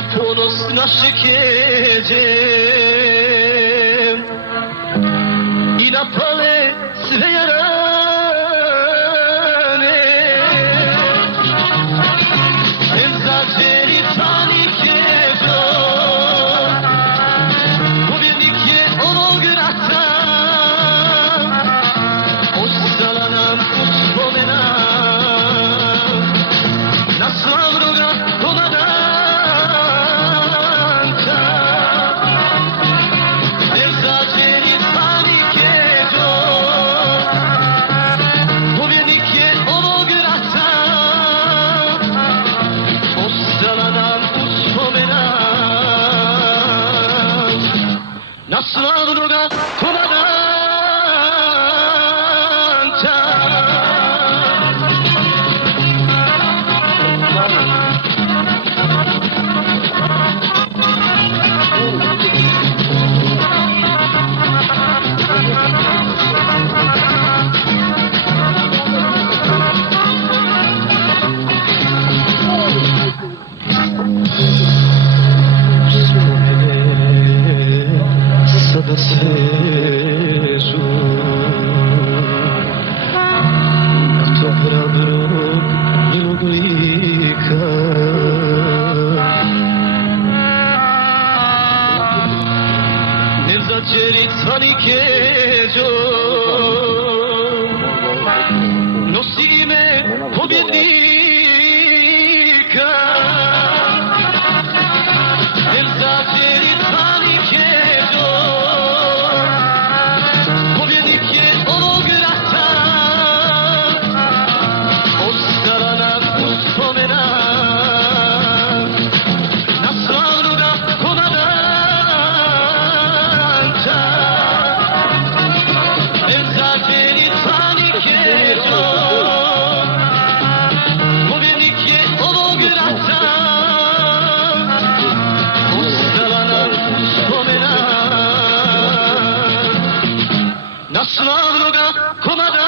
na ponos naše keđe i napale sve jarane. Em začeri pani keđo, pobjednik je ovog rata, ostala nam uspomena na slavnoga komandanta. Em začeri pani keđo, pobjednik je ovog rata, ostala nam uspomena na slavnoga komandanta. Sada svežu na to hrabrog milog lika, ne začeri cvani keđo, nosi ime pobjednika. Ne začeri cvani keđo, pobjednik je ovog rata, ostala nam uspomena na slavnoga komandanta. Em začeri cvani keđo, pobjednik je ovog rata, ostala nam uspomena na slavnoga komandanta.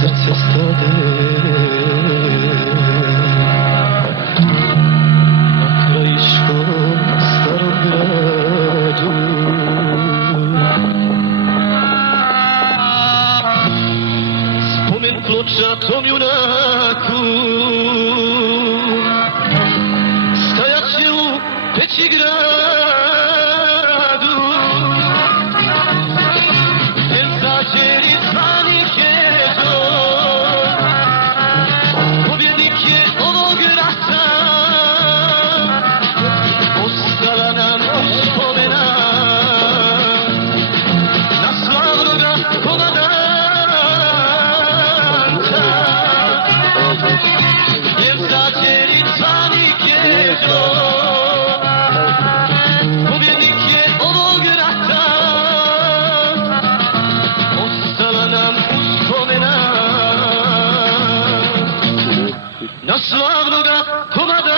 Srce stade na krajiškom starom gradu. Spomen ploča tom junaku stajat će u Pećigradu. Em začeri cvani keđo, pobjednik je ovog rata, ostala nam uspomena na slavnoga komandanta. Em začeri cvani keđo, pobjednik je ovog rata, ostala nam uspomena na slavnoga komandanta.